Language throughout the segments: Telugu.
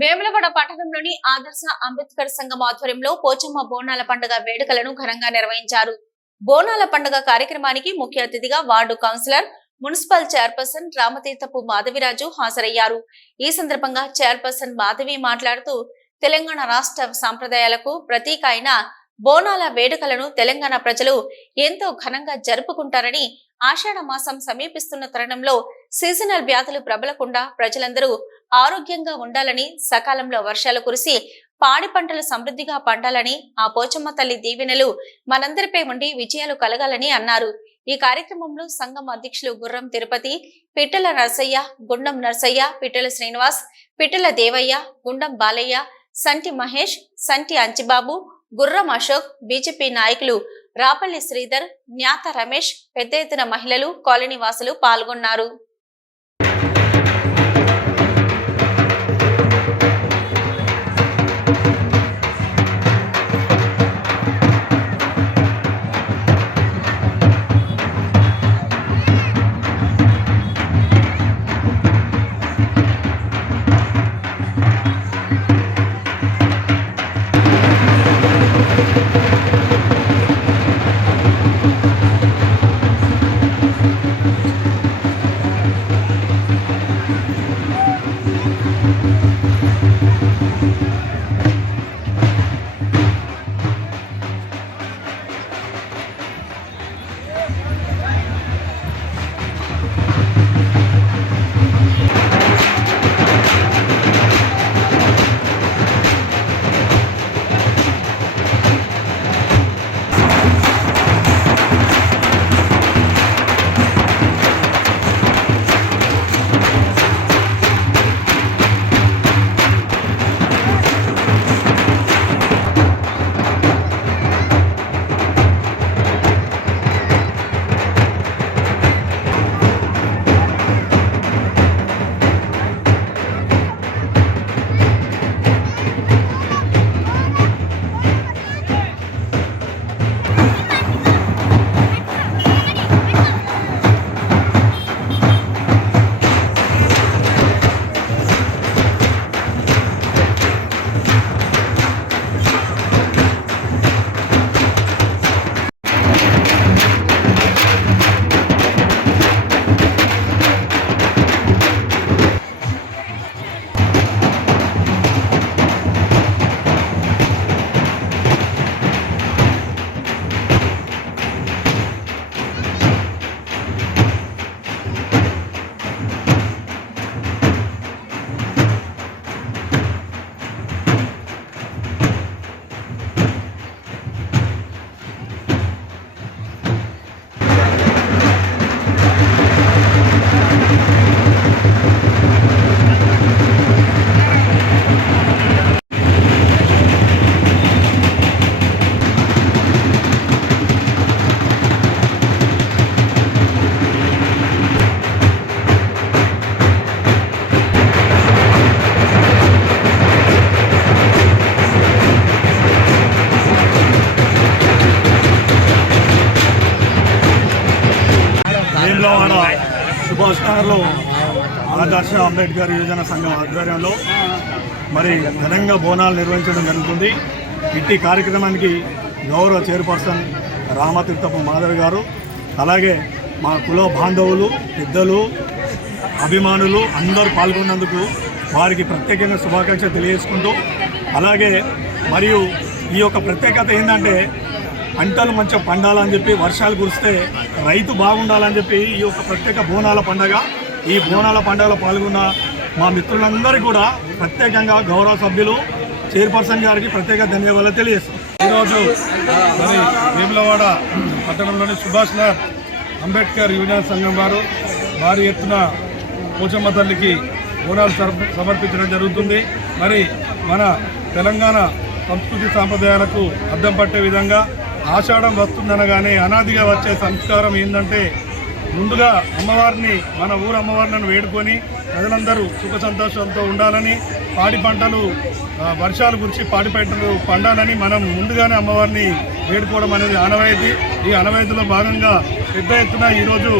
వేములవాడ పట్టణంలోని ఆదర్శ అంబేద్కర్ సంఘం ఆధ్వర్యంలో పోచమ్మ బోనాల పండుగ వేడుకలను ఘనంగా నిర్వహించారు. బోనాల పండుగ కార్యక్రమానికి ముఖ్య అతిథిగా ward councillor, municipal chairperson Ramatheerthapu Madhaviraju హాజరయ్యారు. ఈ సందర్భంగా చైర్పర్సన్ మాధవి మాట్లాడుతూ, తెలంగాణ రాష్ట్ర సంప్రదాయాలకు ప్రతీక అయిన బోనాల వేడుకలను తెలంగాణ ప్రజలు ఎంతో ఘనంగా జరుపుకుంటారని, ఆషాఢ మాసం సమీపిస్తున్న తరుణంలో సీజనల్ వ్యాధులు ప్రబలకుండా ప్రజలందరూ ఆరోగ్యంగా ఉండాలని, సకాలంలో వర్షాలు కురిసి పాడి పంటలు సమృద్ధిగా పండాలని, ఆ పోచమ్మ తల్లి దీవెనలు మనందరిపై ఉండి విజయాలు కలగాలని అన్నారు. ఈ కార్యక్రమంలో సంఘం అధ్యక్షులు గుర్రం తిరుపతి, పిట్టల నర్సయ్య, గుండం నర్సయ్య, పిట్టల శ్రీనివాస్, పిట్టల దేవయ్య, గుండం బాలయ్య, సంటి మహేష్, సంటి అంచిబాబు, గుర్రం అశోక్, బీజేపీ నాయకులు రాపల్లి శ్రీధర్, జ్ఞాత రమేష్, పెద్ద ఎత్తున మహిళలు, కాలనీ వాసులు పాల్గొన్నారు. వేములవాడ సుభాష్ నగర్లో ఆదర్శ అంబేద్కర్ యువజన సంఘం ఆధ్వర్యంలో మరి ఘనంగా బోనాలు నిర్వహించడం జరుగుతుంది. ఇట్టి కార్యక్రమానికి గౌరవ చైర్పర్సన్ రామతీర్థపు మాధవి గారు, అలాగే మా కుల బాంధవులు, పెద్దలు, అభిమానులు అందరూ పాల్గొన్నందుకు వారికి ప్రత్యేకంగా శుభాకాంక్షలు తెలియజేసుకుంటూ, అలాగే మరియు ఈ యొక్క ప్రత్యేకత ఏంటంటే పంటలు మంచిగా పండాలని చెప్పి, వర్షాలు కురిస్తే రైతు బాగుండాలని చెప్పి ఈ యొక్క ప్రత్యేక బోనాల పండుగ. ఈ బోనాల పండుగలో పాల్గొన్న మా మిత్రులందరికీ కూడా ప్రత్యేకంగా గౌరవ సభ్యులు చైర్పర్సన్ గారికి ప్రత్యేక ధన్యవాదాలు తెలియజేస్తాం. ఈరోజు మరి వేములవాడ పట్టణంలోని సుభాష్ నగర్ అంబేద్కర్ యువజన సంఘం వారు భారీ ఎత్తున పోచమ్మ తల్లికి బోనాలు సమర్పించడం జరుగుతుంది. మరి మన తెలంగాణ సంస్కృతి సాంప్రదాయాలకు అద్దం పట్టే విధంగా ఆషాఢం వస్తుందనగానే అనాదిగా వచ్చే సంస్కారం ఏంటంటే, ముందుగా అమ్మవారిని, మన ఊరు అమ్మవారిని వేడుకొని ప్రజలందరూ సుఖ సంతోషంతో ఉండాలని, పాడి పంటలు వర్షాలు కురిసి పాడి పంటలు పండాలని మనం ముందుగానే అమ్మవారిని వేడుకోవడం అనేది ఆనవాయితీ. ఈ ఆనవాయితీలో భాగంగా పెద్ద ఎత్తున ఈరోజు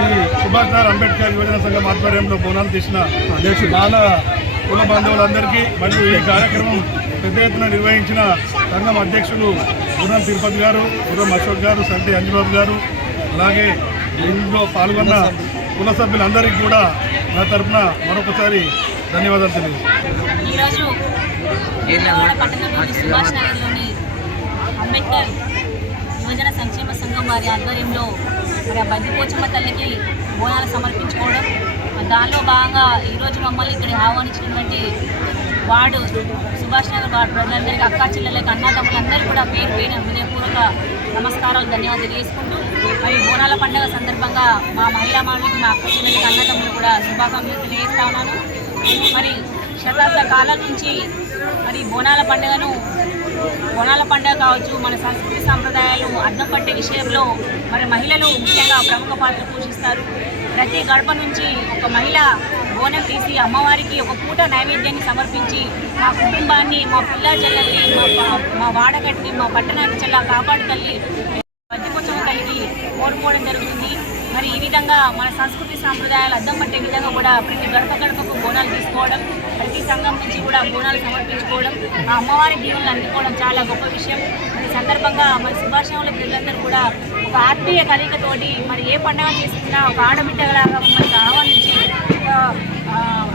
ఈ సుభాష్ నగర్ అంబేద్కర్ యువజన సంఘం ఆధ్వర్యంలో బోనాలు తీసిన అధ్యక్షుడు బాల కుల బాంధవులందరికీ మరియు ఈ కార్యక్రమం పెద్ద ఎత్తున నిర్వహించిన సంఘం అధ్యక్షులు గుర్రం తిరుపతి గారు, గుర్రం అశోక్ గారు, సంటి అంజబాబు గారు, అలాగే ఇందులో పాల్గొన్న కుల సభ్యులందరికీ కూడా నా తరఫున మరొకసారి ధన్యవాదాలు తెలియజేస్తున్నాను. ఈరోజు వేములవాడ పట్టణంలోని సుభాష్ నగర్లోని అంబేద్కర్ యువజన సంక్షేమ సంఘం వారి ఆధ్వర్యంలో మరి బందిపోచమ్మ తల్లికి బోనాలు సమర్పించుకోవడం, దానిలో భాగంగా ఈరోజు మమ్మల్ని ఇక్కడ ఆహ్వానించినటువంటి వార్డు సుభాష్ నగర్ వార్డు ప్రజలందరికీ, అక్కా చెల్లెళ్ళకి, అన్నదమ్ములందరూ కూడా పేరు పేరున హృదయపూర్వక నమస్కారాలు, ధన్యవాదాలు తెలియజేసుకుంటూ మరి బోనాల పండుగ సందర్భంగా మా మహిళా మానవులకి, మా అక్క చెల్లెళ్ళకి, అన్నదమ్ములు కూడా శుభాకాంక్షలు తెలియజేస్తా ఉన్నాను. మరి శతాబ్ద కాలం నుంచి మరి బోనాల పండుగ కావచ్చు, మన సంస్కృతి సాంప్రదాయాలు అద్దం పట్టే విషయంలో మరి మహిళలు ముఖ్యంగా ప్రముఖ పాత్ర పోషిస్తారు. ప్రతి గడప నుంచి ఒక మహిళ బోనం తీసి అమ్మవారికి ఒక పూట నైవేద్యాన్ని సమర్పించి మా కుటుంబాన్ని, మా పిల్ల చెల్లెల్ని, మా వాడగట్టిని, మా పట్టణాన్ని చెల్ల కాపాడు తల్లి బందిపోచమ్మ తల్లికి కోరుకోవడం జరుగుతుంది. మరి ఈ విధంగా మన సంస్కృతి సాంప్రదాయాలు అద్దం పట్టే విధంగా కూడా ప్రతి గడప గడపకు బోనాలు తీసుకోవడం, ప్రతి సంఘం నుంచి కూడా బోనాలు సమర్పించుకోవడం, ఆ అమ్మవారి దీవులను అందుకోవడం చాలా గొప్ప విషయం. ఈ సందర్భంగా మరి సుభాష్ నగర్ ప్రజలందరూ కూడా ఒక ఆత్మీయ కలయికతోటి మరి ఏ పండుగ చేసుకున్నా ఒక ఆడబిడ్డలాగా మమ్మల్ని ఆహ్వానించి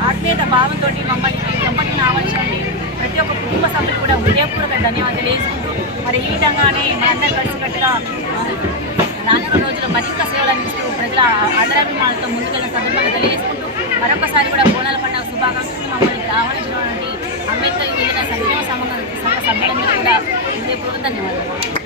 ఆత్మీయత భావంతో మమ్మల్ని దంపతిని ఆహ్వానించండి. ప్రతి ఒక్క కుటుంబ సభ్యులు కూడా హృదయపూర్వక ధన్యవాదాలు తెలియజేసుకుంటూ మరి ఈ విధంగానే మనందరూ కలిసికట్టుగా రానున్న రోజుల్లో మరింత సేవలు అందిస్తూ ప్రజల ఆదరాభిమానాలతో ముందుకెళ్ళిన సందర్భంగా తెలియజేసుకుంటూ మరొకసారి కూడా బోనాల పండుగ శుభాకాంక్షలు మమ్మల్ని ఆహ్వానించినటువంటి అంబేద్కర్ యువజన సంక్షేమ సంఘ సభ్యులందరూ కూడా హృదయపూర్వక ధన్యవాదాలు.